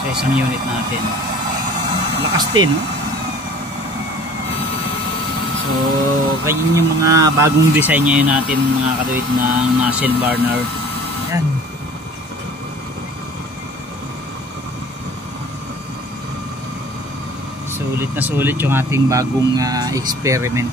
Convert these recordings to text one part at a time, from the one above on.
sa isang unit natin. Lakas din, no? So ganyan yung mga bagong design ngayon natin mga kaduit ng nozzle burner. Yan. Sulit na sulit yung ating bagong experiment.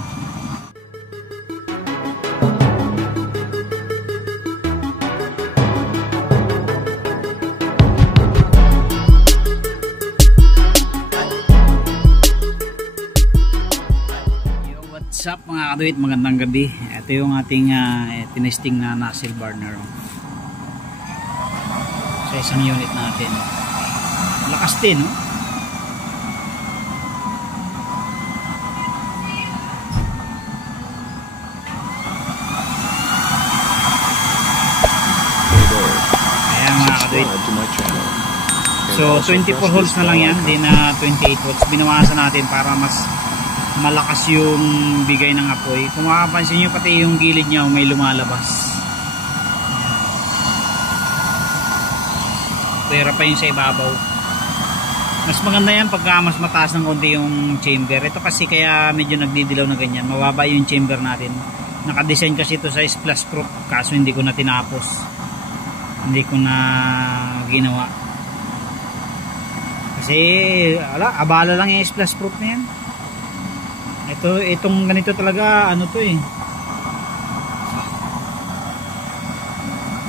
What's up mga kaduit, magandang gabi. Ito yung ating tinesting na nozzle burner sa isang unit natin. Lakas din, no? Ayan mga kaduit. So 24 volts na lang yan, di na 28 volts. Binawasan natin para mas malakas yung bigay ng apoy. Kung makapansin nyo, pati yung gilid niya may lumalabas. Pera pa yung sa ibabaw. Mas maganda yan pagka mas mataas ng konti yung chamber. Ito kasi kaya medyo nagdidilaw na ganyan. Mababa yung chamber natin. Nakadesign kasi ito sa splash proof, kaso hindi ko na tinapos. Hindi ko na ginawa. Kasi abala lang yung splash proof na yan. Itong ganito talaga, ano to eh.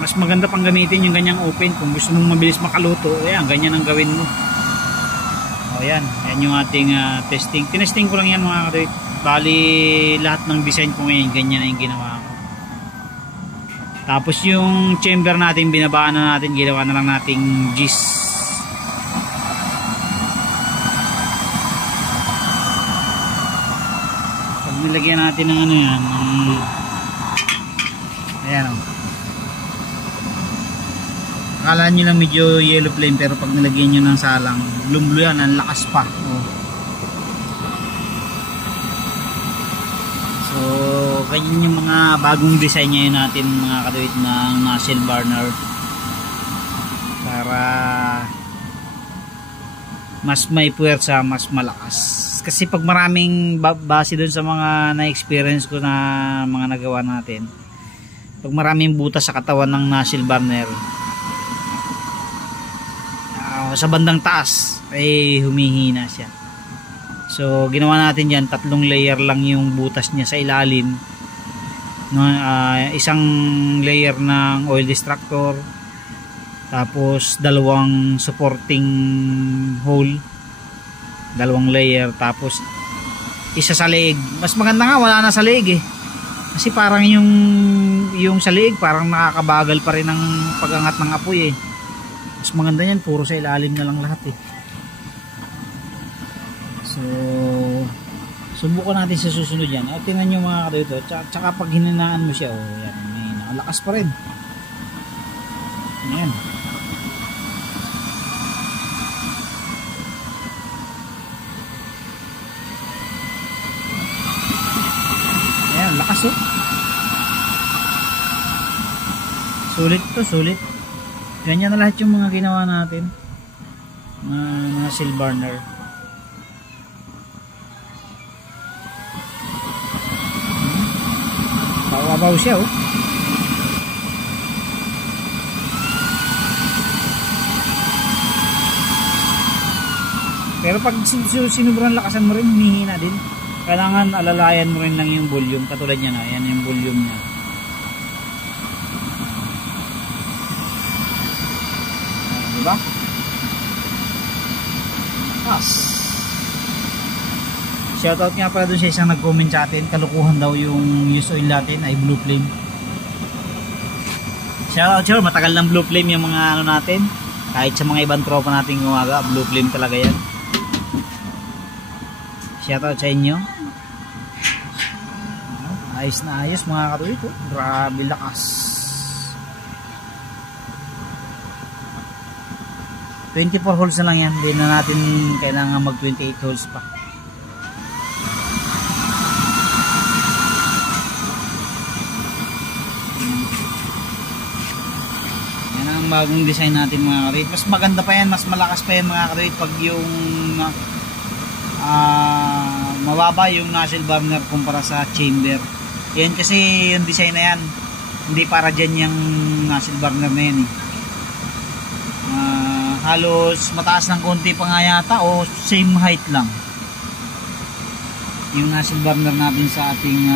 Mas maganda pang gamitin yung ganyang open. Kung gusto mong mabilis makaluto, ayan, ganyan ang gawin mo. O yan, yan yung ating testing. Tinesting ko lang yan mga kaduit. Bali, lahat ng design ko ngayon, ganyan na yung ginawa ko. Tapos yung chamber natin, binabaan na natin, ginawa na lang nating gis. Nilagyan natin ng ano yan, ayan o. Akala nyo lang medyo yellow flame, pero pag nilagyan nyo ng salang, blue yan, ang lakas pa. So ganyan yung mga bagong design ngayon natin mga kaduit ng nozzle burner, para mas may puwersa, mas malakas. Kasi pag maraming base dun sa mga na-experience ko na mga nagawa natin, pag maraming butas sa katawan ng nozzle burner, sa bandang taas ay humihina siya. So ginawa natin yan, 3 layer lang yung butas niya sa ilalim, no? Isang layer ng oil distractor, tapos 2 supporting hole, 2 layer, tapos isa sa leeg. Mas maganda nga wala na sa leeg eh, kasi parang yung sa leeg parang nakakabagal pa rin ng pagangat ng apoy eh. Mas maganda yan, puro sa ilalim na lang lahat eh. So subukan natin sa susunod yan. At tingnan nyo mga kaduit, tsaka pag hininaan mo siya, yan, may nakalakas pa rin. Yan. Lakas oh. Sulit to, sulit. Ganyan na lahat yung mga ginawa natin na nozzle burner. Bawabaw siya oh. Pero pag sinubrang lakasan mo rin, humihina din. Kailangan alalayan mo rin lang yung volume, katulad niya na, yan yung volume niya. Diba? Shoutout nga pala dun sa isang nag-comment sa atin, kalukuhan daw yung use oil natin ay blue flame. Shoutout sure, matagal ng blue flame yung mga ano natin. Kahit sa mga ibang tropa natin gumaga, blue flame talaga yan. Shoutout sa inyo. Ayos na ayos mga katuwid oh. Grabe lakas. 24 holes na lang yan. Hindi na natin kailangan mag 28 holes pa. Yan ang bagong design natin mga karit. Mas maganda pa yan, mas malakas pa yan mga karit pag yung mababa yung nozzle burner kumpara sa chamber. Yan kasi yung design na yan, hindi para dyan yung nozzle burner na yan eh. Halos mataas ng konti pa nga yata o same height lang yung nozzle burner natin sa ating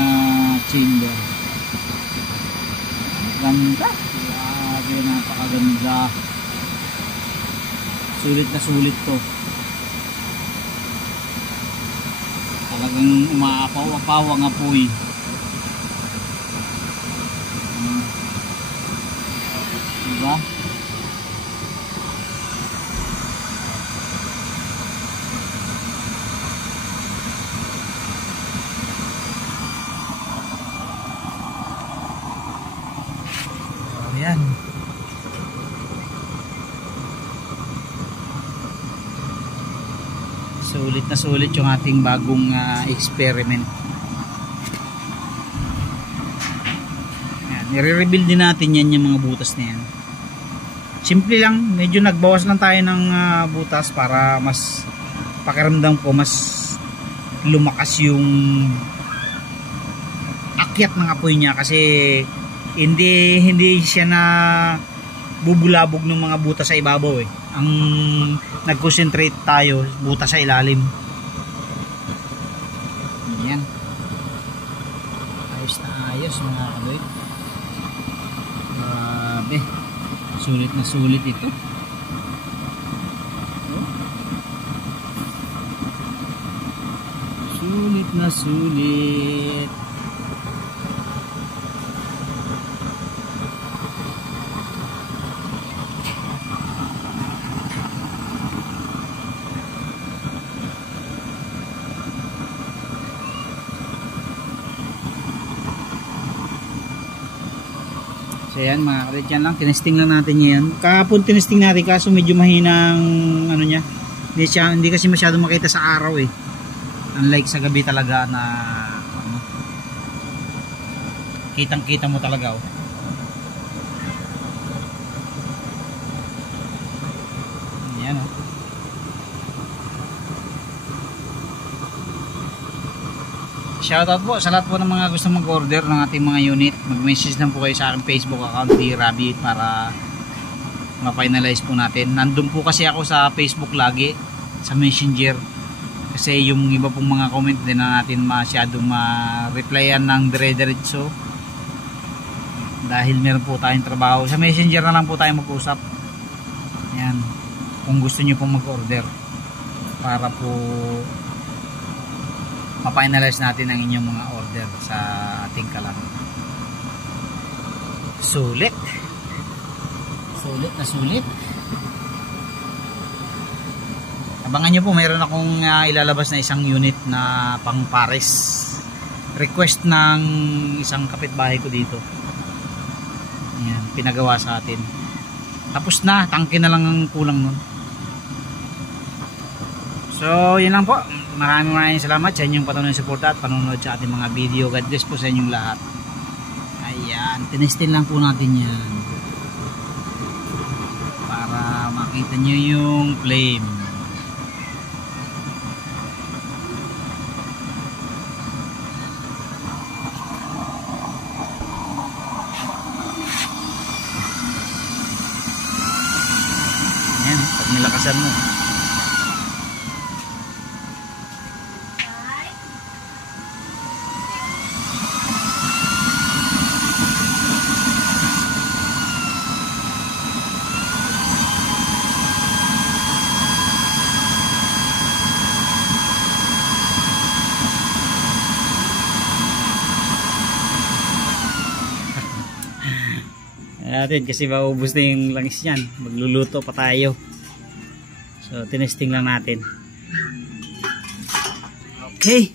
chamber. Ganda, grabe, napakaganda, sulit na sulit to, talagang umaapaw-apaw ang apoy. Diba? Ayan. Sulit na sulit yung ating bagong experiment. Ayan, i-rebuild din natin yan, yung mga butas na yan. Simple lang, medyo nagbawas lang tayo ng butas para mas pakiramdam ko mas lumakas yung akyat ng apoy niya, kasi hindi siya na bubulabog ng mga butas sa ibabaw eh. Ang nag-concentrate tayo butas sa ilalim. Yan. Ayos na ayos mga kaboy. Grabe. Sulit na sulit ito. Sulit na sulit. So yan mga karit, yan lang, tinesting lang natin yan. Kahapon tinesting natin kaso medyo mahinang ano niya. Hindi kasi masyado makita sa araw eh. Unlike sa gabi talaga na ano, kitang-kita mo talaga oh. Yan oh. Shoutout po sa lahat po ng mga gusto mag-order ng ating mga unit. Mag-message lang po kayo sa aking Facebook account, D-Rabbit, para ma-finalize po natin. Nandun po kasi ako sa Facebook lagi, sa Messenger. Kasi yung iba pong mga comment din na natin masyadong ma-replyan ng dire-diretso. Dahil meron po tayong trabaho. Sa Messenger na lang po tayo mag-usap. Yan. Kung gusto nyo pong mag-order. Para po ma-finalize natin ang inyong mga order sa ating kalan. Sulit. Sulit na sulit. Abangan nyo po, mayroon akong ilalabas na isang unit na pang pares. Request ng isang kapitbahay ko dito. Ayan, pinagawa sa atin. Tapos na, tangke na lang ang kulang nun. So, yun lang po. Maraming salamat sa inyong patuloy na suporta at panonood sa ating mga video. God bless po sa inyong lahat. Ayan, tinestin lang po natin yan para makita nyo yung flame. Ayan, pag nilakasan mo. Natin kasi maubos na yung langis niyan, magluluto pa tayo, so tinesting lang natin. Okay.